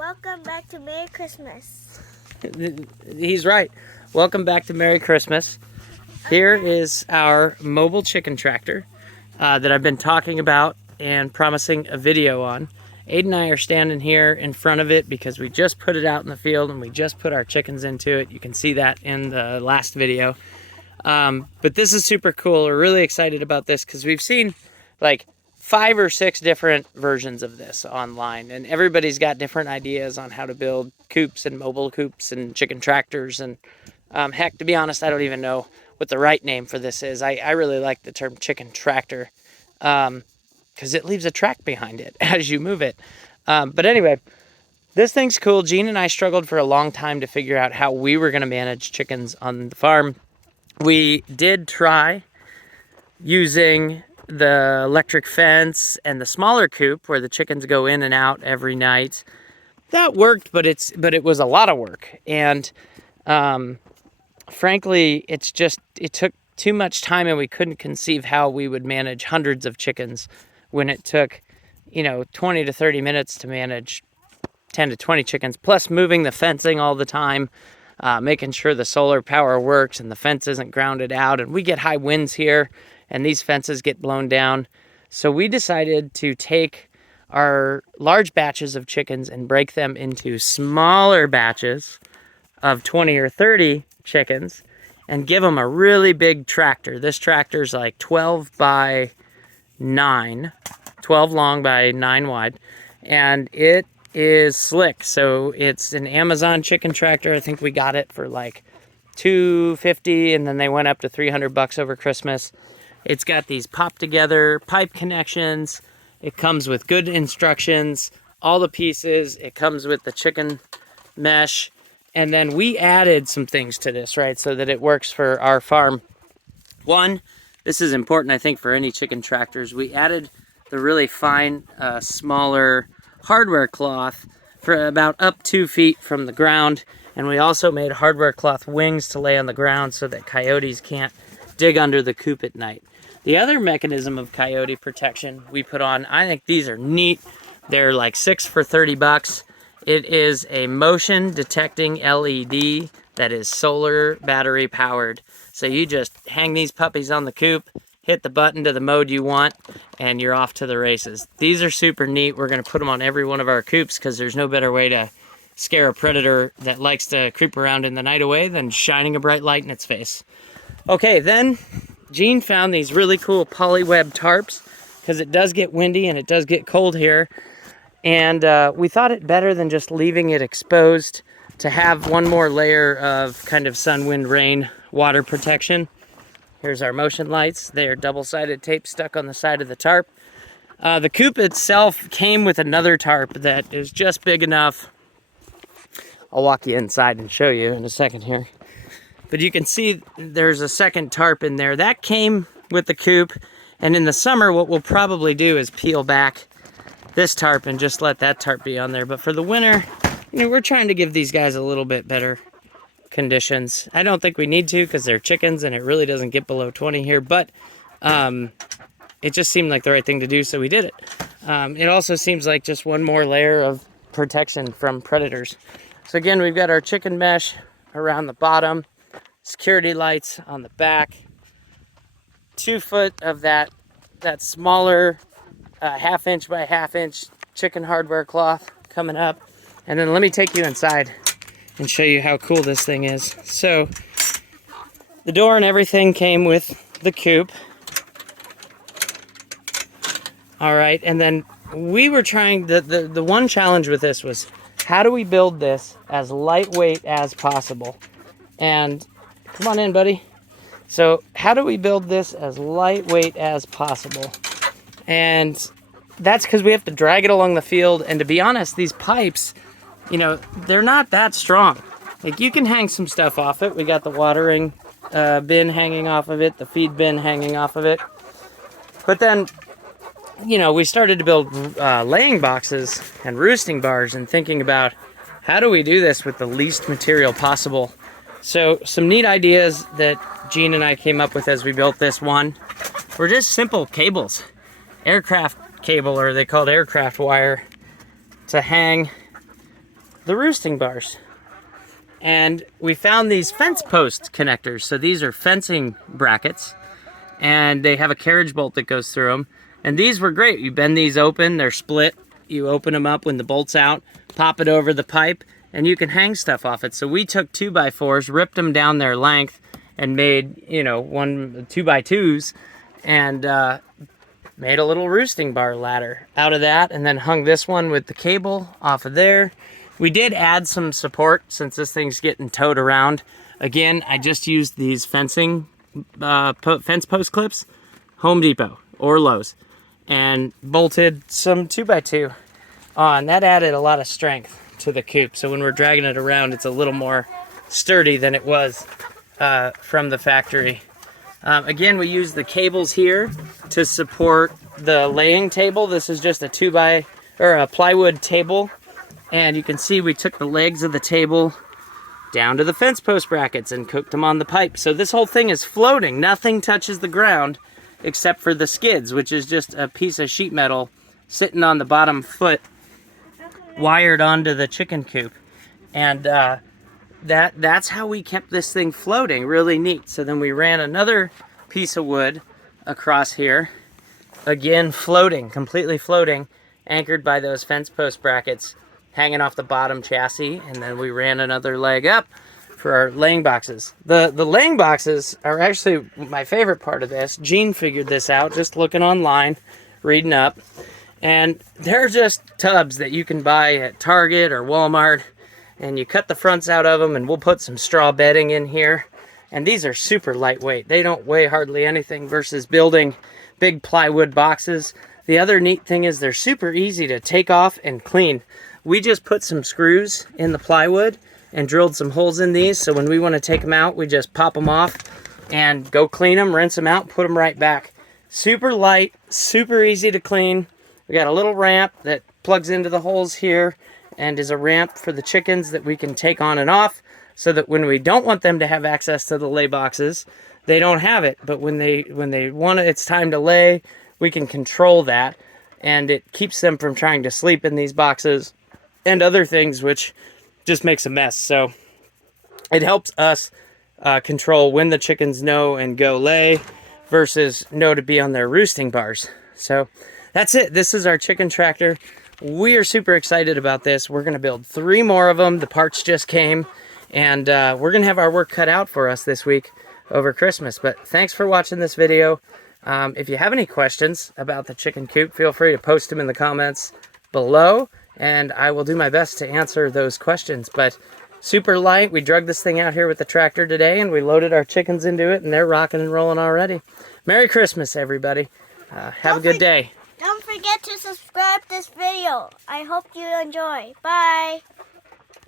Welcome back to Merry Christmas. He's right. Welcome back to Merry Christmas. Here is our mobile chicken tractor that I've been talking about and promising a video on. Aiden and I are standing here in front of it because we just put it out in the field and we just put our chickens into it. You can see that in the last video. But this is super cool. We're really excited about this because we've seen like 5 or 6 different versions of this online, and everybody's got different ideas on how to build coops and mobile coops and chicken tractors. And heck, to be honest, I don't even know what the right name for this is. I really like the term chicken tractor because it leaves a track behind it as you move it. But anyway, this thing's cool. Gene and I struggled for a long time to figure out how we were going to manage chickens on the farm. We did try using the electric fence and the smaller coop where the chickens go in and out every night. That worked, but it was a lot of work. And frankly, it took too much time, and we couldn't conceive how we would manage hundreds of chickens when it took, 20 to 30 minutes to manage 10 to 20 chickens, plus moving the fencing all the time, making sure the solar power works and the fence isn't grounded out. And we get high winds here, and these fences get blown down. So we decided to take our large batches of chickens and break them into smaller batches of 20 or 30 chickens and give them a really big tractor. This tractor's like 12 by 9, 12 long by 9 wide, and it is slick. So it's an Amazon chicken tractor. I think we got it for like $250, and then they went up to $300 over Christmas. It's got these pop together pipe connections. It comes with good instructions, all the pieces. It comes with the chicken mesh. And then we added some things to this, right, so that it works for our farm. One, this is important, I think, for any chicken tractors. We added the really fine, smaller hardware cloth for about up 2 feet from the ground. And we also made hardware cloth wings to lay on the ground so that coyotes can't dig under the coop at night. The other mechanism of coyote protection we put on, I think these are neat. They're like 6 for $30. It is a motion detecting LED that is solar battery powered. So you just hang these puppies on the coop, hit the button to the mode you want, and you're off to the races. These are super neat. We're going to put them on every one of our coops because there's no better way to scare a predator that likes to creep around in the night away than shining a bright light in its face. Okay, then Gene found these really cool polyweb tarps because it does get windy and it does get cold here. And we thought it better than just leaving it exposed to have one more layer of kind of sun, wind, rain, water protection. Here's our motion lights. They are double-sided tape stuck on the side of the tarp. The coop itself came with another tarp that is just big enough. I'll walk you inside and show you in a second here. But you can see there's a second tarp in there. That came with the coop. And in the summer, what we'll probably do is peel back this tarp and just let that tarp be on there. But for the winter, we're trying to give these guys a little bit better conditions. I don't think we need to because they're chickens and it really doesn't get below 20 here. But it just seemed like the right thing to do, so we did it. It also seems like just one more layer of protection from predators. So again, we've got our chicken mesh around the bottom. Security lights on the back, 2 foot of that smaller 1/2 inch by 1/2 inch chicken hardware cloth coming up. And then let me take you inside and show you how cool this thing is. So the door and everything came with the coop. All right, and then we were trying, the one challenge with this was, how do we build this as lightweight as possible? And come on in, buddy. So how do we build this as lightweight as possible? And that's because we have to drag it along the field. And to be honest, these pipes, they're not that strong. Like, you can hang some stuff off it. We got the watering bin hanging off of it, the feed bin hanging off of it. But then, we started to build laying boxes and roosting bars and thinking about how do we do this with the least material possible. So some neat ideas that Gene and I came up with as we built this one were just simple cables. Aircraft cable, or they called aircraft wire, to hang the roosting bars. And we found these fence post connectors. So these are fencing brackets, and they have a carriage bolt that goes through them. And these were great. You bend these open, they're split. You open them up when the bolt's out, pop it over the pipe, and you can hang stuff off it. So we took 2x4s, ripped them down their length, and made, you know, 2x2s, and made a little roosting bar ladder out of that, and then hung this one with the cable off of there. We did add some support since this thing's getting towed around. Again, I just used these fencing fence post clips, Home Depot or Lowe's, and bolted some 2x2 on. That added a lot of strength to the coop, so when we're dragging it around, it's a little more sturdy than it was from the factory. Again, we use the cables here to support the laying table. This is just a plywood table. And you can see we took the legs of the table down to the fence post brackets and cooked them on the pipe. So this whole thing is floating. Nothing touches the ground except for the skids, which is just a piece of sheet metal sitting on the bottom foot, wired onto the chicken coop. And that's how we kept this thing floating. Really neat. So then we ran another piece of wood across here. Again, floating, completely floating, anchored by those fence post brackets hanging off the bottom chassis, and then we ran another leg up for our laying boxes. The laying boxes are actually my favorite part of this. Gene figured this out just looking online, reading up, and they're just tubs that you can buy at Target or Walmart, and you cut the fronts out of them, and we'll put some straw bedding in here, and these are super lightweight. They don't weigh hardly anything versus building big plywood boxes. The other neat thing is they're super easy to take off and clean. We just put some screws in the plywood and drilled some holes in these, so when we want to take them out, we just pop them off and go clean them, rinse them out, put them right back. Super light, super easy to clean. We got a little ramp that plugs into the holes here and is a ramp for the chickens that we can take on and off, so that when we don't want them to have access to the lay boxes, they don't have it. But when they want it, it's time to lay, we can control that, and it keeps them from trying to sleep in these boxes and other things, which just makes a mess. So it helps us control when the chickens know and go lay versus know to be on their roosting bars. So that's it. This is our chicken tractor. We are super excited about this. We're going to build 3 more of them. The parts just came, and we're going to have our work cut out for us this week over Christmas. But thanks for watching this video. If you have any questions about the chicken coop, feel free to post them in the comments below, and I will do my best to answer those questions. But super light. We drug this thing out here with the tractor today, and we loaded our chickens into it, and they're rocking and rolling already. Merry Christmas, everybody. Have a good day. Don't forget to subscribe this video. I hope you enjoy. Bye.